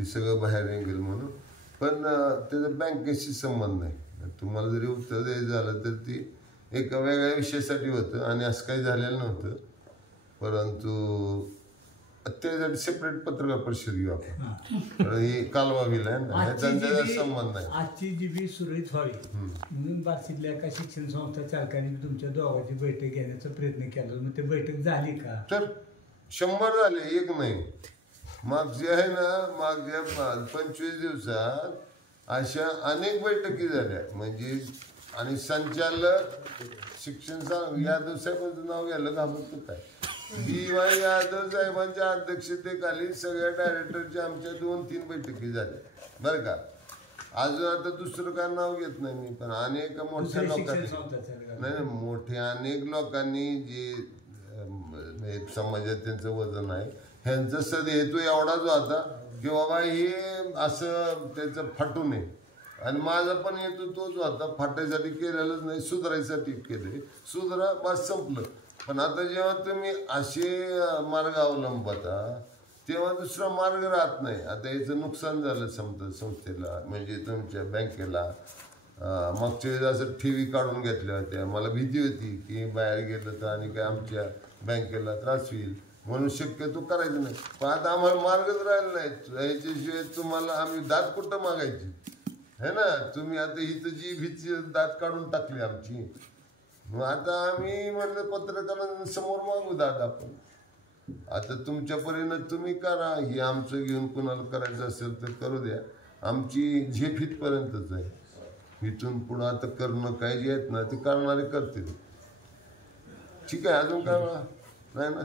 हे सगळं बाहेर निघेल म्हणून. पण त्याचा बँकेशी संबंध नाही. तुम्हाला जरी उत्तर द्यायचं झालं तर ती एका वेगळ्या विषयासाठी होतं आणि असं काही झालेलं नव्हतं. परंतु त्यासाठी सेपरेट पत्रकार परिषद घेऊ आपण. ही कालवा बिल आहे ना, त्याचा संबंध नाही. आजची जी बी सुरळीत व्हावी म्हणून बार्शीतल्या एका शिक्षण संस्था चालकांनी तुमच्या दोघांची बैठक घेण्याचा प्रयत्न केला. मग ते बैठक झाली का? तर 100 झाले, एक नाही. मागच्या आहे ना, मागच्या 25 दिवसात अशा अनेक बैठकी झाल्या. म्हणजे आणि संचालक शिक्षण यादव साहेबांचं नाव घ्यायला घाबरतो काय. BY यादव साहेबांच्या अध्यक्षतेखाली सगळ्या डायरेक्टरच्या आमच्या 2-3 बैठकी झाल्या बरं का. अजून आता दुसरं काय नाव घेत नाही मी, पण अनेक मोठ्या लोकांनी नाही मोठ्या अनेक लोकांनी जे समाजात त्यांचं वजन आहे ह्यांचा सदहेतू एवढाच होता की बाबा हे असं त्याचं फाटू नये. आणि माझा पण हेतू तोच होता, फाटायसाठी केलेलंच नाही, सुधारायसाठी केले. सुधारा बस संपलं. पण आता जेव्हा तुम्ही असे मार्ग अवलंबता तेव्हा दुसरा मार्ग राहत नाही. आता याचं नुकसान झालं समजा संस्थेला, म्हणजे तुमच्या बँकेला. मागच्या वेळेस असं ठेवी काढून घेतल्या होत्या. मला भीती होती की बाहेर गेलं तर आणि काय आमच्या बँकेला त्रास होईल म्हणून शक्यतो करायचं नाही. पण आता आम्हाला मार्गच राहिला नाही. याच्याशिवाय तुम्हाला आम्ही दात कुठं मागायची है ना. तुम्ही आता इथं जी भीती दात काढून टाकली आमची. मग आता आम्ही म्हणलं पत्रकारांसमोर मागू दादा आपण. आता तुमच्या परीनं तुम्ही करा. हे आमचं घेऊन कुणाला करायचं असेल तर करू द्या. आमची झेप इथपर्यंतच आहे. इथून पुढं आता करणं काय जे आहेत ना ते करणारे करतील. ठीक आहे. अजून काय नाही ना.